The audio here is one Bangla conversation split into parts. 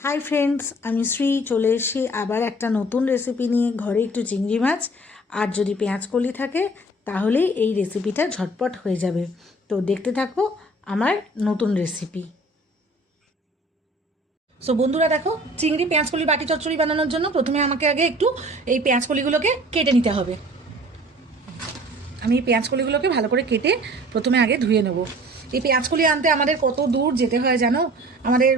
হাই ফ্রেন্ডস, আমি শ্রী চলে এসেছি আবার একটা নতুন রেসিপি নিয়ে। ঘরে একটু চিংড়ি মাছ আর যদি পেঁয়াজ কলি থাকে তাহলেই এই রেসিপিটা ঝটপট হয়ে যাবে। তো দেখতে থাকো আমার নতুন রেসিপি। সো বন্ধুরা দেখো, চিংড়ি পেঁয়াজ কলি বাটি চচ্চড়ি বানানোর জন্য প্রথমে আমাকে আগে একটু এই পেঁয়াজ কলিগুলোকে কেটে নিতে হবে। আমি এই পেঁয়াজ কলিগুলোকে ভালো করে কেটে প্রথমে আগে ধুয়ে নেব। এই পেঁয়াজ কলি আনতে আমাদের কত দূর যেতে হয় জানো? আমাদের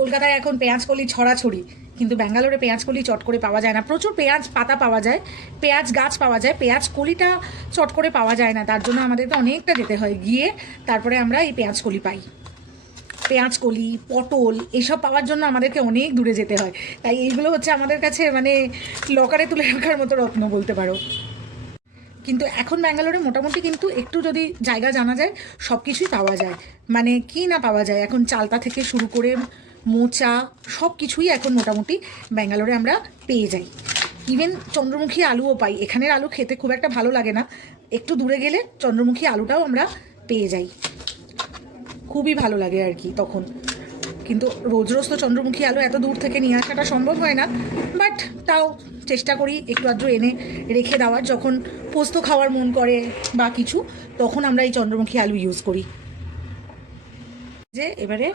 কলকাতায় এখন পেঁয়াজ কলি ছড়াছড়ি, কিন্তু ব্যাঙ্গালোরে পেঁয়াজ কলি চট করে পাওয়া যায় না। প্রচুর পেঁয়াজ পাতা পাওয়া যায়, পেঁয়াজ গাছ পাওয়া যায়, পেঁয়াজ কলিটা চট করে পাওয়া যায় না। তার জন্য আমাদেরকে অনেকটা যেতে হয়, গিয়ে তারপরে আমরা এই পেঁয়াজ কলি পাই। পেঁয়াজ কলি, পটল এসব পাওয়ার জন্য আমাদেরকে অনেক দূরে যেতে হয়। তাই এইগুলো হচ্ছে আমাদের কাছে মানে লকারে তুলে রাখার মতো রত্ন বলতে পারো। কিন্তু এখন ব্যাঙ্গালোরে মোটামুটি কিন্তু একটু যদি জায়গা জানা যায় সব কিছুই পাওয়া যায়। মানে কি না পাওয়া যায়, এখন চালতা থেকে শুরু করে মোচা সব কিছুই এখন মোটামুটি ব্যাঙ্গালোরে আমরা পেয়ে যাই। ইভেন চন্দ্রমুখী আলুও পাই। এখানের আলু খেতে খুব একটা ভালো লাগে না, একটু দূরে গেলে চন্দ্রমুখী আলুটাও আমরা পেয়ে যাই, খুবই ভালো লাগে আর কি তখন। কিন্তু রোজ রোজ তো চন্দ্রমুখী আলু এত দূর থেকে নিয়ে আসাটা সম্ভব হয় না, বাট তাও চেষ্টা করি একটু আধটু এনে রেখে দেওয়ার। যখন পোস্ত খাওয়ার মন করে বা কিছু, তখন আমরা এই চন্দ্রমুখী আলু ইউজ করি। যে এবারে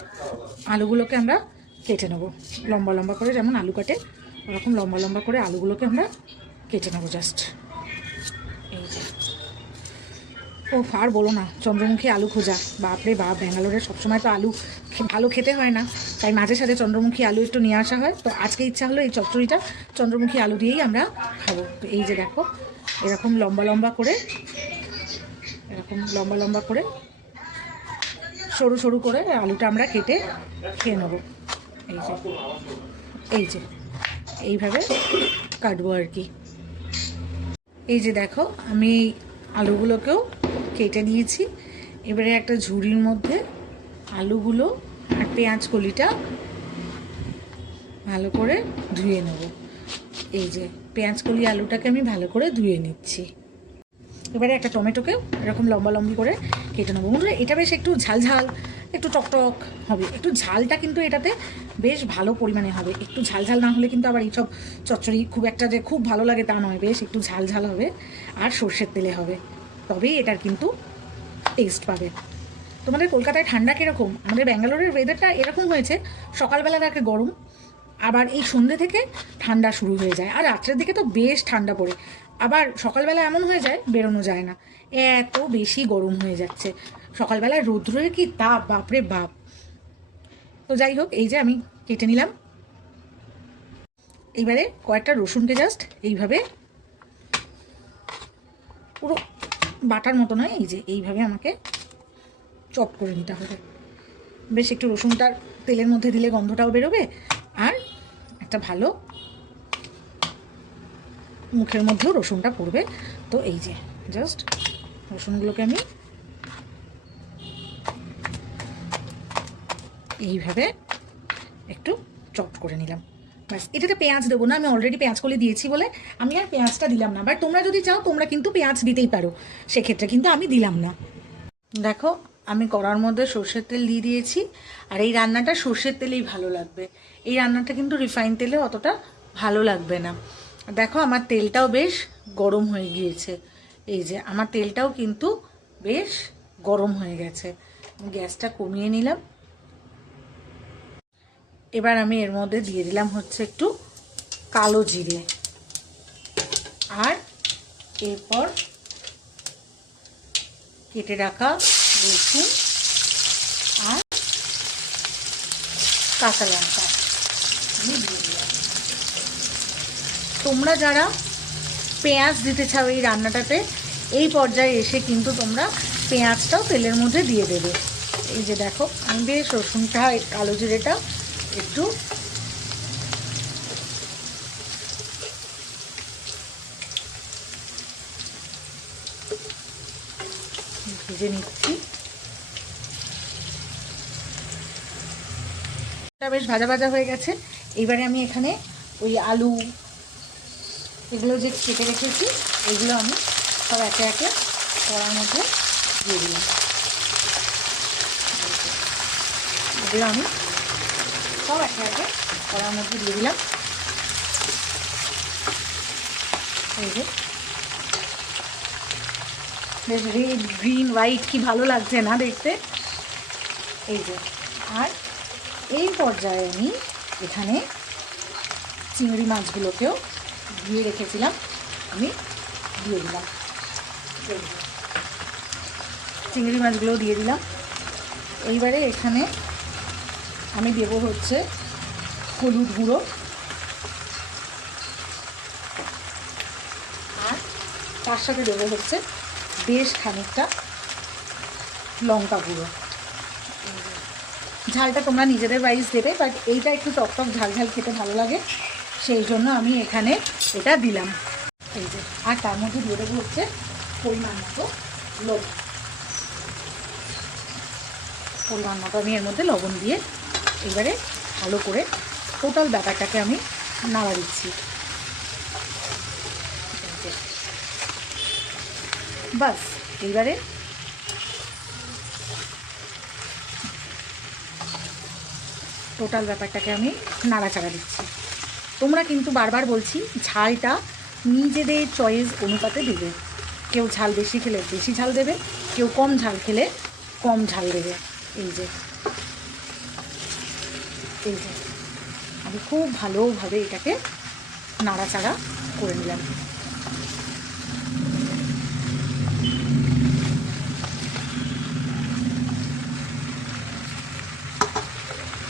আলুগুলোকে আমরা কেটে নেবো লম্বা লম্বা করে, যেমন আলু কাটে ওরকম লম্বা লম্বা করে আলুগুলোকে আমরা কেটে নেবো জাস্ট। এই যে ও আর বলো না, চন্দ্রমুখী আলু খোঁজা বাপরে বাপ! ব্যাঙ্গালোরে সবসময় তো আলু ভালো খেতে হয় না, তাই মাঝে সাঝে চন্দ্রমুখী আলু একটু নিয়ে আসা হয়। তো আজকে ইচ্ছা হলো এই চচ্চড়িটা চন্দ্রমুখী আলু দিয়েই আমরা খাবো। তো এই যে দেখো, এরকম লম্বা লম্বা করে, এরকম লম্বা লম্বা করে সরু সরু করে আলুটা আমরা কেটে খেয়ে নেবো। এই যে এই যে এইভাবে কাটবো আর কি। এই যে দেখো, আমি আলুগুলোকেও কেটে নিয়েছি। এবারে একটা ঝুড়ির মধ্যে আলুগুলো আর পেঁয়াজ কলিটা ভালো করে ধুয়ে নেব। এই যে পেঁয়াজ কলি আলুটাকে আমি ভালো করে ধুয়ে নিচ্ছি। এবারে একটা টমেটোকে এরকম লম্বা লম্বি করে কেটে নেবো। বন্ধুরা, এটা বেশ একটু ঝাল ঝাল, একটু টকটক হবে। একটু ঝালটা কিন্তু এটাতে বেশ ভালো পরিমাণে হবে। একটু ঝাল ঝাল না হলে কিন্তু আবার এইসব চচ্চড়ি খুব একটা যে খুব ভালো লাগে তা নয়। বেশ একটু ঝাল ঝাল হবে আর সর্ষের তেলে হবে, তবেই এটার কিন্তু টেস্ট পাবে। তোমাদের কলকাতায় ঠান্ডা কীরকম? আমাদের ব্যাঙ্গালোরের ওয়েদারটা এরকম হয়েছে, সকালবেলা থাকে গরম, আবার এই সন্ধ্যে থেকে ঠান্ডা শুরু হয়ে যায়, আর রাত্রের দিকে তো বেশ ঠান্ডা পড়ে। আবার সকালবেলা এমন হয়ে যায় বেরোনো যায় না, এত বেশি গরম হয়ে যাচ্ছে। সকালবেলায় রৌদ্রের কি তাপ, বাপরে বাপ! তো যাই হোক, এই যে আমি কেটে নিলাম। এইবারে কয়েকটা রসুনকে জাস্ট এইভাবে, পুরো বাটার মতো নয়, এই যে এইভাবে আমাকে চপ করে নিতে হবে। বেশ একটু রসুনটার তেলের মধ্যে দিলে গন্ধটাও বেরোবে, আর একটা ভালো মুখের মধ্যেও রসুনটা পড়বে। তো এই যে জাস্ট রসুনগুলোকে আমি এইভাবে একটু চপ করে নিলাম। ব্যাস, এটাতে পেঁয়াজ দেবো না, আমি অলরেডি পেঁয়াজ কলি দিয়েছি বলে আমি আর পেঁয়াজটা দিলাম না। বাট তোমরা যদি চাও তোমরা কিন্তু পেঁয়াজ দিতেই পারো, সেক্ষেত্রে কিন্তু আমি দিলাম না। দেখো, আমি কড়ার মধ্যে সর্ষের তেল দিয়ে দিয়েছি, আর এই রান্নাটা সর্ষের তেলেই ভালো লাগবে। এই রান্নাটা কিন্তু রিফাইন তেলে অতটা ভালো লাগবে না। দেখো, আমার তেলটাও বেশ গরম হয়ে গিয়েছে। এই যে আমার তেলটাও কিন্তু বেশ গরম হয়ে গেছে। গ্যাসটা কমিয়ে নিলাম। এবার আমি এর মধ্যে দিয়ে দিলাম হচ্ছে একটু কালো জিরে, আর এরপর কেটে রাখা রসুন আর কাঁচা লঙ্কা আমি দিয়ে দিলাম। তোমরা যারা পেঁয়াজ দিতে চাও এই রান্নাটাতে, এই পর্যায়ে এসে কিন্তু তোমরা পেঁয়াজটাও তেলের মধ্যে দিয়ে দেবে। এই যে দেখো, আমি বেশ রসুনটা, কালো জিরেটা একটু ভেজে নিচ্ছি। বেশ ভাজা ভাজা হয়ে গেছে। এবারে আমি এখানে ওই আলু এগুলো যে কেটে রেখেছি, এগুলো আমি সব একে একে কড়ার মধ্যে দিয়ে দিলাম। এগুলো আমি সব একে একে কড়ার মধ্যে দিয়ে দিলাম। এই যে বেশ রেড গ্রিন হোয়াইট কি ভালো লাগছে না দেখতে। এই যে, আর এই পর্যায়ে আমি এখানে চিংড়ি মাছগুলোকেও ধুয়ে রেখেছিলাম, আমি দিয়ে দিলাম। চিংড়ি মাছগুলোও দিয়ে দিলাম। এইবারে এখানে আমি দেবো হচ্ছে হলুদ গুঁড়ো, আর তার সাথে দেবো হচ্ছে বেশ খানিকটা লঙ্কা গুঁড়ো। ঝালটা তোমরা নিজেদের ওয়াইজ দেবে, বাট এইটা একটু টকটক ঝাল ঝাল খেতে ভালো লাগে, সেই জন্য আমি এখানে এটা দিলাম। এই যে, আর তার মধ্যে দিয়ে দেবো হচ্ছে পরিমাণ মতো লবণ। পরিমাণ মতো আমি এর মধ্যে লবণ দিয়ে এবারে ভালো করে টোটাল ব্যাপারটাকে আমি নাড়া দিচ্ছি। বাস এইবারে টোটাল ব্যাপারটাকে আমি নাড়াচাড়া দিচ্ছি। তোমরা কিন্তু বারবার বলছি ঝালটা নিজেদের চয়েস অনুপাতে দেবে। কেউ ঝাল বেশি খেলে বেশি ঝাল দেবে, কেউ কম ঝাল খেলে কম ঝাল দেবে। এই যে আমি খুব ভালোভাবে এটাকে নাড়াচাড়া করে নিলাম।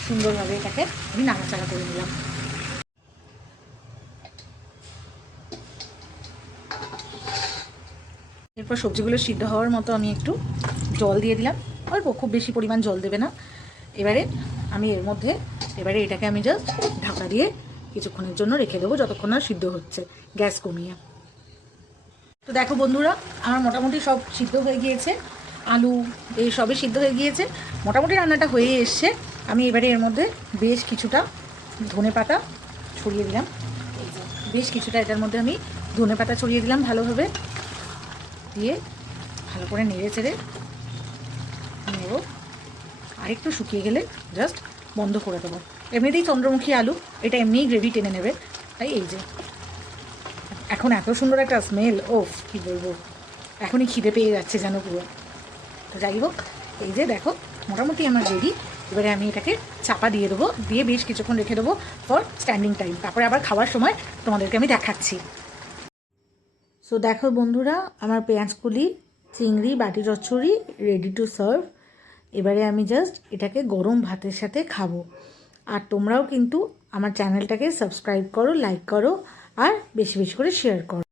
সুন্দরভাবে এটাকে আমি নাড়াচাড়া করে নিলাম। এরপর সবজিগুলো সিদ্ধ হওয়ার মতো আমি একটু জল দিয়ে দিলাম, অল্প, খুব বেশি পরিমাণ জল দেবে না। এবারে আমি এর মধ্যে এটাকে আমি জাস্ট ঢাকা দিয়ে কিছুক্ষণের জন্য রেখে দেবো, যতক্ষণ না সিদ্ধ হচ্ছে, গ্যাস কমিয়ে। তো দেখো বন্ধুরা, আমার মোটামুটি সব সিদ্ধ হয়ে গিয়েছে, আলু এই সবই সিদ্ধ হয়ে গিয়েছে, মোটামুটি রান্নাটা হয়ে এসছে। আমি এবারে এর মধ্যে বেশ কিছুটা ধনেপাতা ছড়িয়ে দিলাম। বেশ কিছুটা এটার মধ্যে আমি ধনেপাতা ছড়িয়ে দিলাম, ভালোভাবে দিয়ে ভালো করে নেড়ে চেড়ে নেব। আর একটু শুকিয়ে গেলে জাস্ট বন্ধ করে দেবো। এমনিতেই চন্দ্রমুখী আলু, এটা এমনিই গ্রেভি টেনে নেবে। তাই এই যে এখন এত সুন্দর একটা স্মেল, ওফ কী বলবো, এখনই খিদে পেয়ে যাচ্ছে যেন পুরো। তো যাই হোক, এই যে দেখো মোটামুটি আমার রেডি। এবারে আমি এটাকে চাপা দিয়ে দেবো, দিয়ে বেশ কিছুক্ষণ রেখে দেবো ফর স্ট্যান্ডিং টাইম। তারপরে আবার খাওয়ার সময় তোমাদেরকে আমি দেখাচ্ছি। সো দেখো বন্ধুরা, আমার পেঁয়াজকলি চিংড়ি বাটি চচ্চড়ি রেডি টু সার্ভ। এবারে আমি জাস্ট এটাকে গরম ভাতের সাথে খাবো। আর তোমরাও কিন্তু আমার চ্যানেলটাকে সাবস্ক্রাইব করো, লাইক করো, আর বেশি বেশি করে শেয়ার করো।